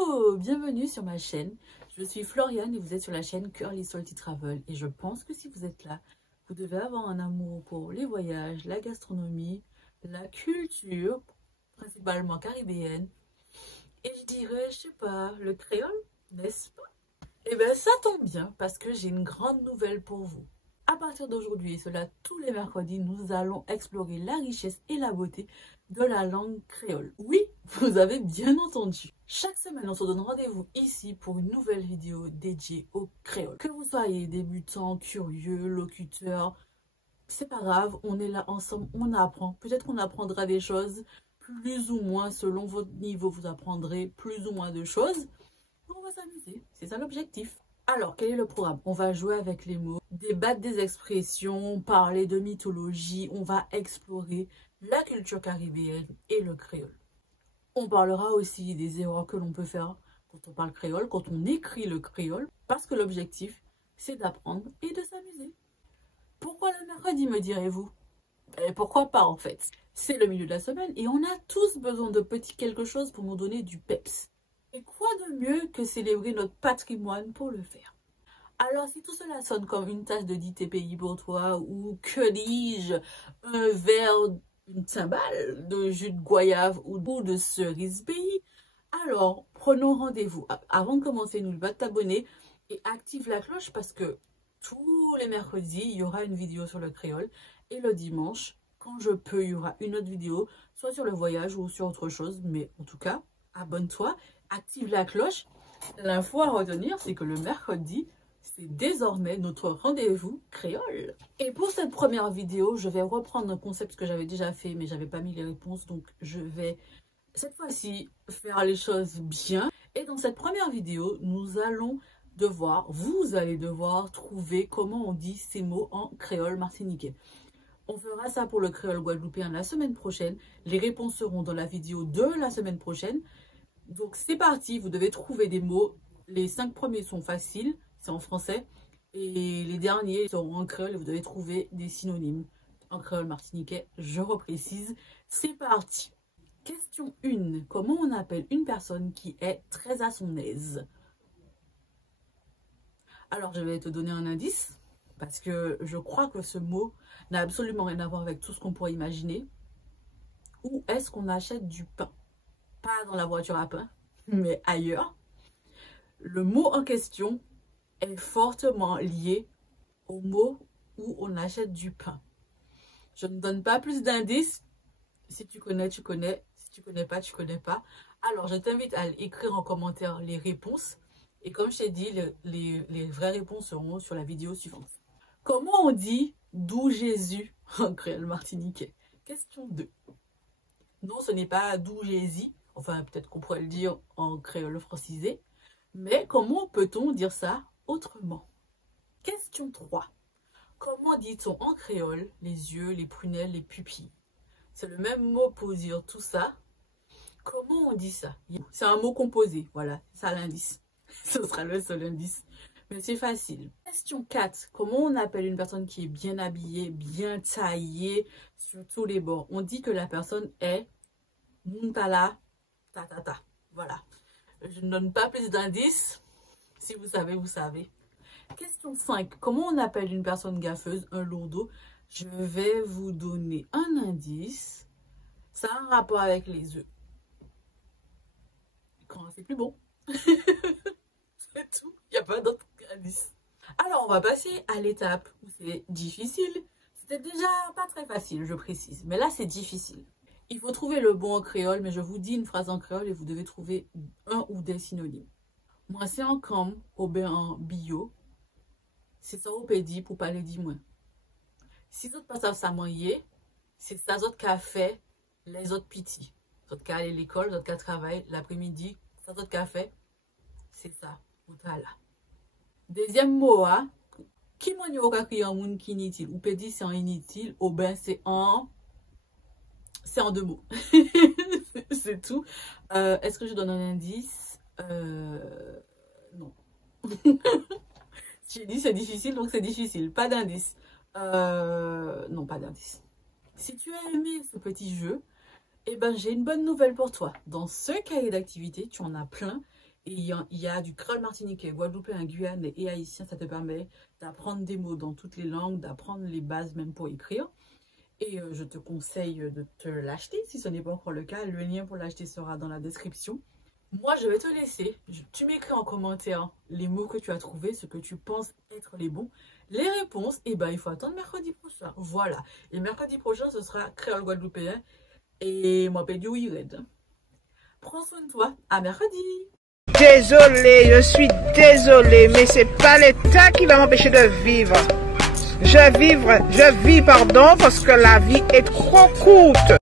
Hello, bienvenue sur ma chaîne. Je suis Floriane et vous êtes sur la chaîne Curly Salty Travel. Et je pense que si vous êtes là, vous devez avoir un amour pour les voyages, la gastronomie, la culture, principalement caribéenne. Et je dirais, je sais pas, le créole, n'est-ce pas? Eh bien, ça tombe bien parce que j'ai une grande nouvelle pour vous. À partir d'aujourd'hui, et cela tous les mercredis, nous allons explorer la richesse et la beauté de la langue créole. Oui, vous avez bien entendu. Chaque semaine, on se donne rendez-vous ici pour une nouvelle vidéo dédiée au créole. Que vous soyez débutant, curieux, locuteur, c'est pas grave, on est là ensemble, on apprend. Peut-être qu'on apprendra des choses plus ou moins selon votre niveau, vous apprendrez plus ou moins de choses. On va s'amuser, c'est ça l'objectif. Alors, quel est le programme? On va jouer avec les mots, débattre des expressions, parler de mythologie, on va explorer la culture caribéenne et le créole. On parlera aussi des erreurs que l'on peut faire quand on parle créole, quand on écrit le créole, parce que l'objectif, c'est d'apprendre et de s'amuser. Pourquoi le mercredi, me direz-vous? Et pourquoi pas en fait? C'est le milieu de la semaine et on a tous besoin de petit quelque chose pour nous donner du peps. Et quoi de mieux que célébrer notre patrimoine pour le faire? Alors, si tout cela sonne comme une tasse de 10 TPI pour toi, ou que dis-je, un verre, une timbale de jus de goyave ou de cerise pays, alors prenons rendez-vous. Avant de commencer, n'oublie pas de t'abonner et active la cloche parce que tous les mercredis, il y aura une vidéo sur le créole et le dimanche, quand je peux, il y aura une autre vidéo, soit sur le voyage ou sur autre chose, mais en tout cas, abonne-toi. Active la cloche. L'info à retenir, c'est que le mercredi, c'est désormais notre rendez-vous créole. Et pour cette première vidéo, je vais reprendre un concept que j'avais déjà fait, mais j'avais pas mis les réponses. Donc, je vais cette fois-ci faire les choses bien. Et dans cette première vidéo, vous allez devoir trouver comment on dit ces mots en créole martiniquais. On fera ça pour le créole guadeloupéen la semaine prochaine. Les réponses seront dans la vidéo de la semaine prochaine. Donc c'est parti, vous devez trouver des mots. Les 5 premiers sont faciles, c'est en français. Et les derniers seront en créole et vous devez trouver des synonymes en créole martiniquais. Je reprécise, c'est parti. Question 1. Comment on appelle une personne qui est très à son aise? Alors je vais te donner un indice, parce que je crois que ce mot n'a absolument rien à voir avec tout ce qu'on pourrait imaginer. Où est-ce qu'on achète du pain? Pas dans la voiture à pain, mais ailleurs. Le mot en question est fortement lié au mot où on achète du pain. Je ne donne pas plus d'indices. Si tu connais, tu connais. Si tu connais pas, tu connais pas. Alors, je t'invite à écrire en commentaire les réponses. Et comme je t'ai dit, les vraies réponses seront sur la vidéo suivante. Comment on dit « d'où Jésus » en créole martiniquais? Question 2. Non, ce n'est pas « d'où Jésus ». Enfin, peut-être qu'on pourrait le dire en créole francisé. Mais comment peut-on dire ça autrement? Question 3. Comment dit-on en créole les yeux, les prunelles, les pupilles? C'est le même mot pour dire tout ça. Comment on dit ça? C'est un mot composé. Voilà, c'est ça l'indice. Ce sera le seul indice. Mais c'est facile. Question 4. Comment on appelle une personne qui est bien habillée, bien taillée sur tous les bords? On dit que la personne est muntala. Voilà. Je ne donne pas plus d'indices. Si vous savez, vous savez. Question 5. Comment on appelle une personne gaffeuse, un lourdeau? Je vais vous donner un indice. Ça a un rapport avec les œufs. Quand c'est plus bon. C'est tout. Il n'y a pas d'autre indice. Alors, on va passer à l'étape où c'est difficile. C'était déjà pas très facile, je précise. Mais là, c'est difficile. Il faut trouver le bon en créole, mais je vous dis une phrase en créole et vous devez trouver un ou des synonymes. Moi, c'est en com, ou bien en bio. C'est ça au pédi pour parler dit moins. Si vous autres passent à ça moyen, c'est ça autres qui a fait les autres petits. Les autres qui aller à l'école, les autres qui travaillent l'après-midi, ça autres qui a fait, c'est ça. Voilà. Deuxième mot, hein. Qui m'a dit au crier en monde qui inutile? Ou pédi c'est en inutile, ou bien c'est en deux mots. C'est tout. Est-ce que je donne un indice? Non. J'ai dit c'est difficile, donc c'est difficile. Pas d'indice. Non, pas d'indice. Si tu as aimé ce petit jeu, eh ben, j'ai une bonne nouvelle pour toi. Dans ce cahier d'activité, tu en as plein. Et il y a du créole martiniquais, guadeloupéen, guyanais et haïtien. Ça te permet d'apprendre des mots dans toutes les langues, d'apprendre les bases même pour écrire. Et je te conseille de te l'acheter si ce n'est pas encore le cas. Le lien pour l'acheter sera dans la description. Moi, je vais te laisser. Tu m'écris en commentaire les mots que tu as trouvés, ce que tu penses être les bons. Les réponses, et ben, il faut attendre mercredi prochain. Voilà. Et mercredi prochain, ce sera créole guadeloupéen. Et moi, Pédio Ired. Prends soin de toi. À mercredi. Désolée, je suis désolée, mais c'est pas l'État qui va m'empêcher de vivre. Je vis, pardon, parce que la vie est trop courte.